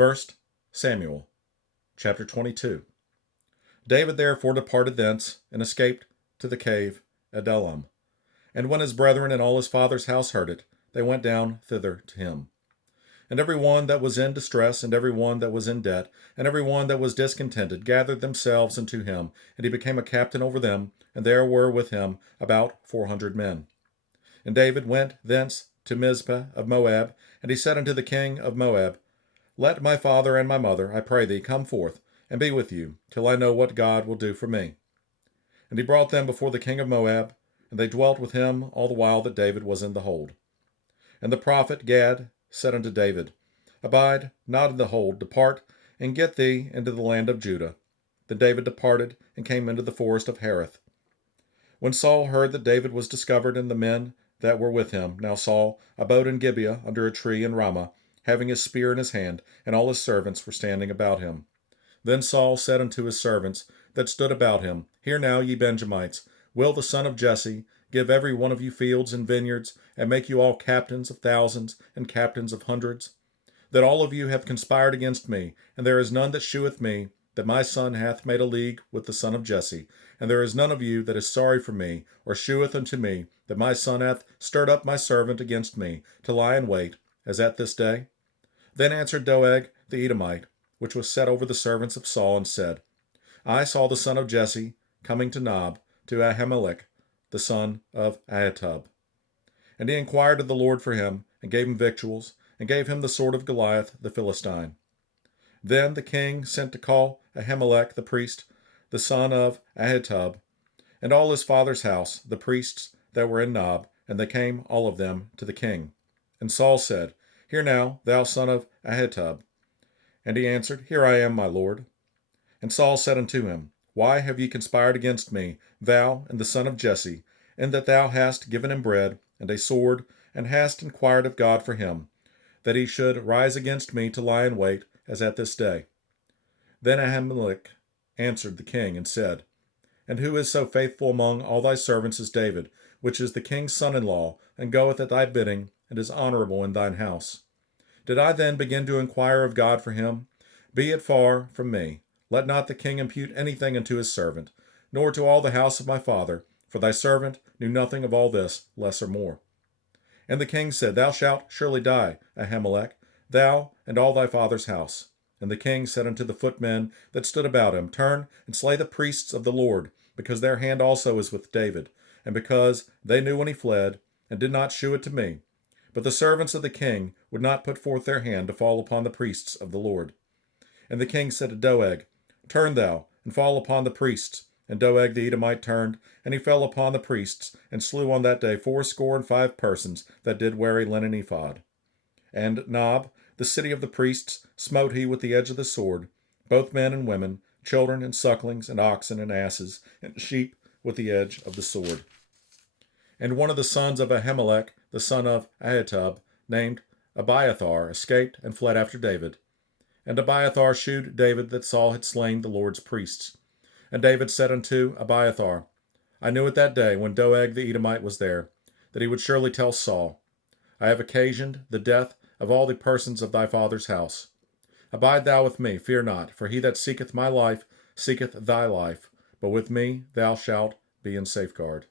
1 Samuel chapter 22. David therefore departed thence, and escaped to the cave Adullam. And when his brethren and all his father's house heard it, they went down thither to him. And every one that was in distress, and every one that was in debt, and every one that was discontented, gathered themselves unto him, and he became a captain over them, and there were with him about 400 men. And David went thence to Mizpah of Moab, and he said unto the king of Moab, Let my father and my mother, I pray thee, come forth, and be with you, till I know what God will do for me. And he brought them before the king of Moab, and they dwelt with him all the while that David was in the hold. And the prophet Gad said unto David, Abide not in the hold, depart, and get thee into the land of Judah. Then David departed, and came into the forest of Hereth. When Saul heard that David was discovered, and the men that were with him, now Saul abode in Gibeah under a tree in Ramah, having his spear in his hand, and all his servants were standing about him. Then Saul said unto his servants that stood about him, Hear now, ye Benjamites, will the son of Jesse give every one of you fields and vineyards, and make you all captains of thousands and captains of hundreds? That all of you have conspired against me, and there is none that sheweth me that my son hath made a league with the son of Jesse, and there is none of you that is sorry for me, or sheweth unto me that my son hath stirred up my servant against me, to lie in wait, as at this day? Then answered Doeg the Edomite, which was set over the servants of Saul, and said, I saw the son of Jesse coming to Nob, to Ahimelech, the son of Ahitub. And he inquired of the Lord for him, and gave him victuals, and gave him the sword of Goliath the Philistine. Then the king sent to call Ahimelech the priest, the son of Ahitub, and all his father's house, the priests that were in Nob, and they came all of them to the king. And Saul said, Hear now, thou son of Ahitub. And he answered, Here I am, my lord. And Saul said unto him, Why have ye conspired against me, thou and the son of Jesse, in that thou hast given him bread and a sword, and hast inquired of God for him, that he should rise against me to lie in wait, as at this day? Then Ahimelech answered the king, and said, And who is so faithful among all thy servants as David, which is the king's son-in-law, and goeth at thy bidding, and is honorable in thine house? Did I then begin to inquire of God for him? Be it far from me. Let not the king impute anything unto his servant, nor to all the house of my father, for thy servant knew nothing of all this, less or more. And the king said, Thou shalt surely die, Ahimelech, thou and all thy father's house. And the king said unto the footmen that stood about him, Turn and slay the priests of the Lord, because their hand also is with David, and because they knew when he fled, and did not shew it to me. But the servants of the king would not put forth their hand to fall upon the priests of the Lord. And the king said to Doeg, Turn thou, and fall upon the priests. And Doeg the Edomite turned, and he fell upon the priests, and slew on that day 85 persons that did wear a linen ephod. And Nob, the city of the priests, smote he with the edge of the sword, both men and women, children and sucklings, and oxen and asses, and sheep with the edge of the sword. And one of the sons of Ahimelech, the son of Ahitub, named Abiathar, escaped and fled after David. And Abiathar shewed David that Saul had slain the Lord's priests. And David said unto Abiathar, I knew it that day, when Doeg the Edomite was there, that he would surely tell Saul, I have occasioned the death of all the persons of thy father's house. Abide thou with me, fear not, for he that seeketh my life seeketh thy life, but with me thou shalt be in safeguard.